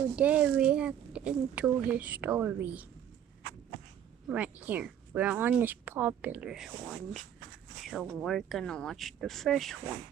Today reacting to his story. Right here. We're on this popular one, so we're gonna watch the first one.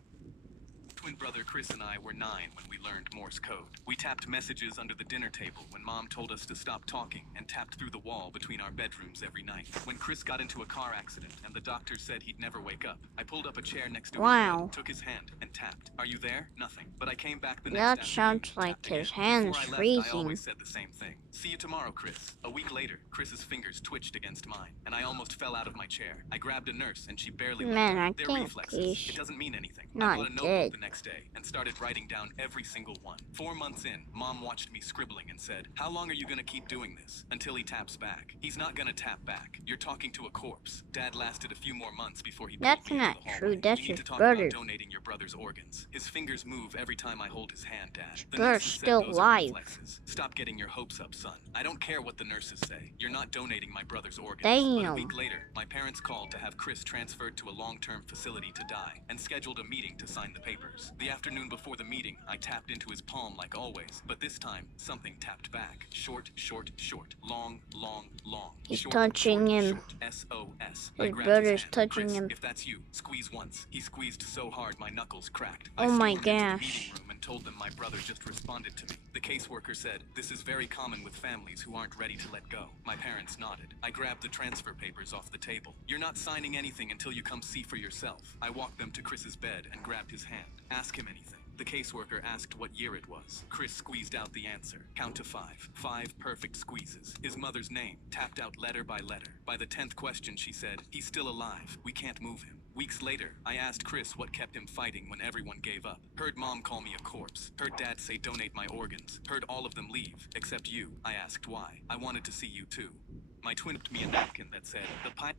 Twin brother Chris and I were 9 when we learned Morse code. We tapped messages under the dinner table when Mom told us to stop talking and tapped through the wall between our bedrooms every night. When Chris got into a car accident and the doctor said he'd never wake up, I pulled up a chair next to his bed, took his hand, and tapped. Are you there? Nothing. But I came back the next That afternoon, sounds like tapped again. his hands Before I left, freezing. I always said the same thing. See you tomorrow, Chris. A week later, Chris's fingers twitched against mine, and I almost fell out of my chair. I grabbed a nurse, and she barely Man, I They're think reflexes. It doesn't mean anything. not I bought a notebook dead. the next day and started writing down every single one. 4 months in, Mom watched me scribbling and said, "How long are you gonna keep doing this? Until he taps back." He's not gonna tap back. You're talking to a corpse. Dad lasted a few more months before he That's pulled me into not the true. hallway. That's We need his to talk brother. about donating your brother's organs. His fingers move every time I hold his hand, Dad. The Brother's nurses said still those are alive. reflexes. Stop getting your hopes up, son. I don't care what the nurses say. You're not donating my brother's organs. But a Damn. week later, my parents called to have Chris transferred to a long-term facility to die and scheduled a meeting to sign the papers. The afternoon before the meeting, I tapped into his palm like always, but this time, something tapped back. Short, short, short. Long, long, long. He's Short, touching short, him. short. S-O-S. His I grabbed brother's hand. touching Chris, him. if that's you, squeeze once. He squeezed so hard my knuckles cracked. Oh I my stormed into the gosh. meeting room and told them my brother just responded to me. The caseworker said, "This is very common with families who aren't ready to let go." My parents nodded. I grabbed the transfer papers off the table. "You're not signing anything until you come see for yourself." I walked them to Chris's bed and grabbed his hand. "Ask him anything." The caseworker asked what year it was. Chris squeezed out the answer. Count to 5. 5 perfect squeezes. His mother's name, tapped out letter by letter. By the 10th question, she said, "He's still alive. We can't move him." Weeks later, I asked Chris what kept him fighting when everyone gave up. Heard Mom call me a corpse. Heard Dad say donate my organs. Heard all of them leave, except you. I asked why. I wanted to see you too. My twin tipped me a napkin that said,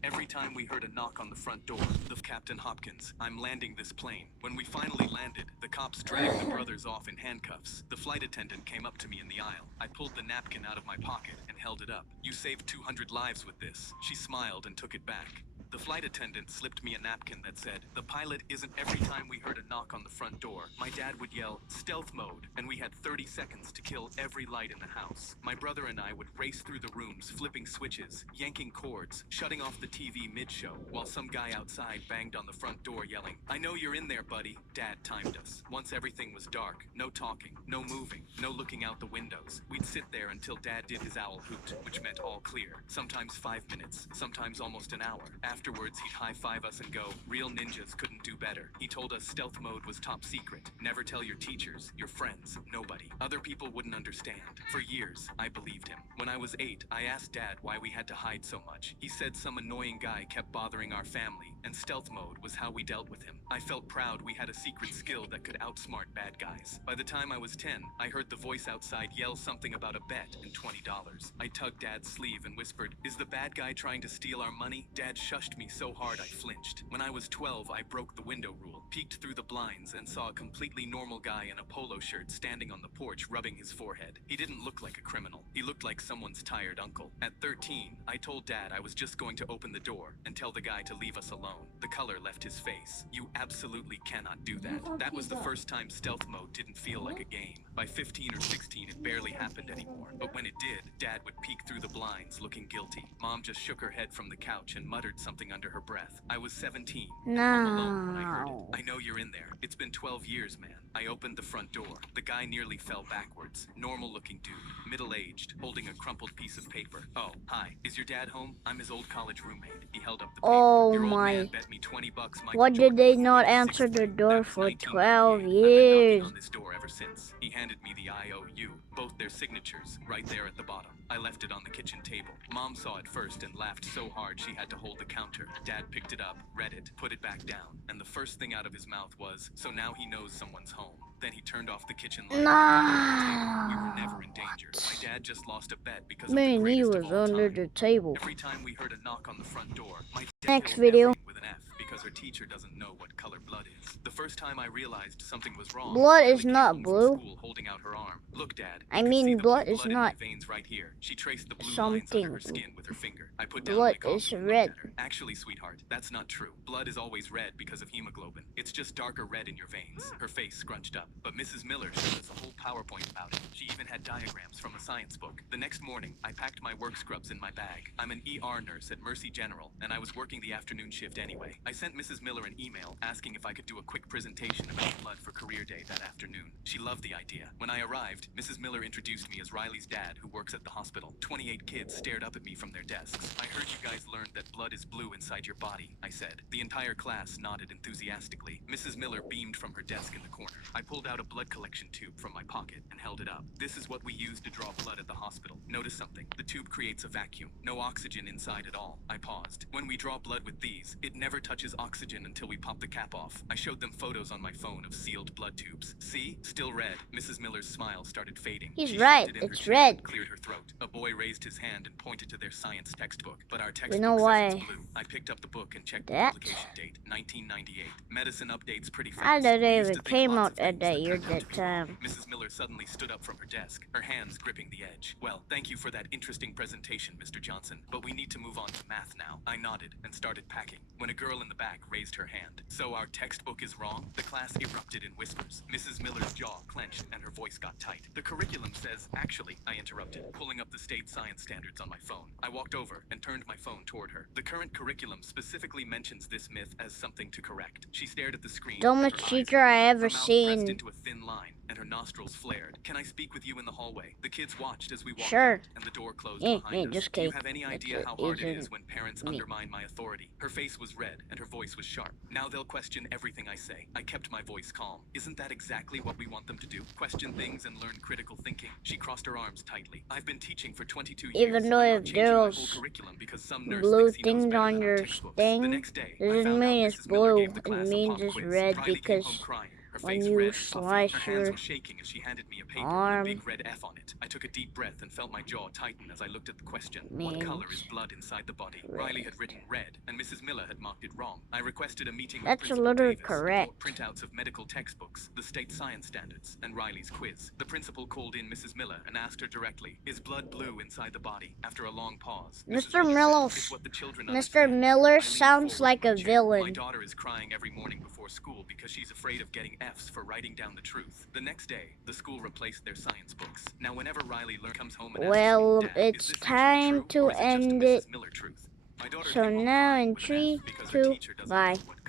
every time we heard a knock on the front door, the Captain Hopkins, I'm landing this plane. When we finally landed, the cops dragged the brothers off in handcuffs. The flight attendant came up to me in the aisle. I pulled the napkin out of my pocket and held it up. "You saved 200 lives with this." She smiled and took it back. The flight attendant slipped me a napkin that said, "The pilot isn't." Every time we heard a knock on the front door, my dad would yell, "Stealth mode," and we had 30 seconds to kill every light in the house. My brother and I would race through the rooms, flipping switches, yanking cords, shutting off the TV mid-show, while some guy outside banged on the front door yelling, "I know you're in there, buddy." Dad timed us. Once everything was dark, no talking, no moving, no looking out the windows. We'd sit there until Dad did his owl hoot, which meant all clear. Sometimes 5 minutes, sometimes almost an hour. Afterwards, he'd high-five us and go, "Real ninjas couldn't do better." He told us stealth mode was top secret. Never tell your teachers, your friends, nobody. Other people wouldn't understand. For years, I believed him. When I was 8, I asked Dad why we had to hide so much. He said some annoying guy kept bothering our family, and stealth mode was how we dealt with him. I felt proud we had a secret skill that could outsmart bad guys. By the time I was 10, I heard the voice outside yell something about a bet and $20. I tugged Dad's sleeve and whispered, "Is the bad guy trying to steal our money?" Dad shushed me so hard I flinched. When I was 12, I broke the window rule, peeked through the blinds, and saw a completely normal guy in a polo shirt standing on the porch rubbing his forehead. He didn't look like a criminal. He looked like someone's tired uncle. At 13, I told Dad I was just going to open the door and tell the guy to leave us alone. The color left his face. "You absolutely cannot do that." That was the first time stealth mode didn't feel like a game. By 15 or 16, it barely happened anymore. But when it did, Dad would peek through the blinds looking guilty. Mom just shook her head from the couch and muttered something under her breath. I was 17 and home alone when I heard it. No. "I know you're in there. It's been 12 years, man." I opened the front door. The guy nearly fell backwards. Normal-looking dude, middle-aged, holding a crumpled piece of paper. "Oh, hi. Is your dad home? I'm his old college roommate." He held up the paper. Oh "Your old my. man bet me $20 Michael What Jordan did they would not win answer sixth the grade. door That was for 12 1998. I've been knocking years? on this door ever since." He handed me the IOU, both their signatures, right there at the bottom. I left it on the kitchen table. Mom saw it first and laughed so hard she had to hold the counter. Dad picked it up, read it, put it back down, and the first thing out of his mouth was, "So now he knows someone's home." Then he turned off the kitchen light and got under the table. We were never in danger. My dad just lost a bet because of the Man, he greatest was of all under time. the table. Every time we heard a knock on the front door, my dad Next killed video. Ephraim with an F because her teacher doesn't know what color blood is. The first time I realized something was wrong, Blood Riley is came not home from blue. school holding out her arm. Look, Dad. I I could mean, see the blood blue is blood in not my veins right here. She traced the blue lines under her something. skin with her finger. I put down my Blood coffee is and red. looked at her. Actually, sweetheart, that's not true. Blood is always red because of hemoglobin. It's just darker red in your veins. Her face scrunched up. But Mrs. Miller showed us a whole PowerPoint about it. She even had diagrams from a science book. The next morning, I packed my work scrubs in my bag. I'm an ER nurse at Mercy General, and I was working the afternoon shift anyway. I sent Mrs. Miller an email asking if I could do a quick presentation about blood for career day that afternoon. She loved the idea. When I arrived, Mrs. Miller introduced me as Riley's dad, who works at the hospital. 28 kids stared up at me from their desks. I heard you guys learned that blood is blue inside your body, I said. The entire class nodded enthusiastically. Mrs. Miller beamed from her desk in the corner. I pulled out a blood collection tube from my pocket and held it up. This is what we use to draw blood at the hospital. Notice something. The tube creates a vacuum. No oxygen inside at all. I paused. When we draw blood with these, it never touches oxygen until we pop the cap off. I showed them photos on my phone of sealed blood tubes. See? Still red. Mrs. Miller's smile started fading. He's She right. shifted in her It's chair red. and cleared her throat. A boy raised his hand and pointed to their science textbook. But our We textbook know says why. it's blue. I picked up the book and checked the That. publication date. 1998. Medicine updates pretty fast. I don't We used even to think came lots out of at things that year turned out to that be wrong. time. Mrs. Miller suddenly stood up from her desk, her hands gripping the edge. Well, thank you for that interesting presentation, Mr. Johnson, but we need to move on to math now. I nodded and started packing when a girl in the back raised her hand. So our textbook is wrong? The class erupted in whispers. Mrs. Miller's jaw clenched and her voice got tight. The curriculum says, actually, I interrupted, pulling up the state science standards on my phone. I walked over and turned my phone toward her. The current curriculum specifically mentions this myth as something to correct. She stared at the screen. Dumbest her eyes teacher I her ever mouth pressed seen. into a thin line, and her nostrils flared. Can I speak with you in the hallway? The kids watched as we walked Sure. out, and the door closed Eh, behind us. just Do you kidding. have any It's- idea it how hard it isn't is when parents me. undermine my authority? Her face was red, and her voice was sharp. Now they'll question everything I say. I kept my voice calm. Isn't that exactly what we want them to do? Question things and learn critical thinking. She crossed her arms tightly. I've been teaching for 22 years. Even though I'm if not changing my whole there's curriculum because some nurse blue thinks he knows things better on than our your textbooks. The thing, next day, I doesn't found out mean it's Mrs. Miller blue. gave the It class a means pop it's quiz. red Riley came home because crying, her when face you red and puffy. slice Her hands your were shaking as she handed me a paper arm. with a big red F on it. I took a deep breath and felt my jaw tighten as I looked at the question. What Means color is blood inside the body? red. Riley had written red, and Mrs. Miller had marked it wrong. I requested a meeting with That's a Principal little Davis, correct. printouts of medical textbooks, the state science standards, and Riley's quiz. The principal called in Mrs. Miller and asked her directly, "Is blood blue inside the body?" After a long pause, Mrs. Mr. Miller Miller, said, "It's what the children Mr. understand." Miller I leaned sounds forward like in a my chair. My villain. daughter is crying every morning before school because she's afraid of getting F's for writing down the truth. The next day, the school replaced their science books. Now, whenever Riley comes home and asks Well, me, "Dad, it's is this time usually true, to or is it just a end Mrs. it. Miller truth?" My daughter So came home now crying in with an F 3, because her 2, teacher doesn't bye. know what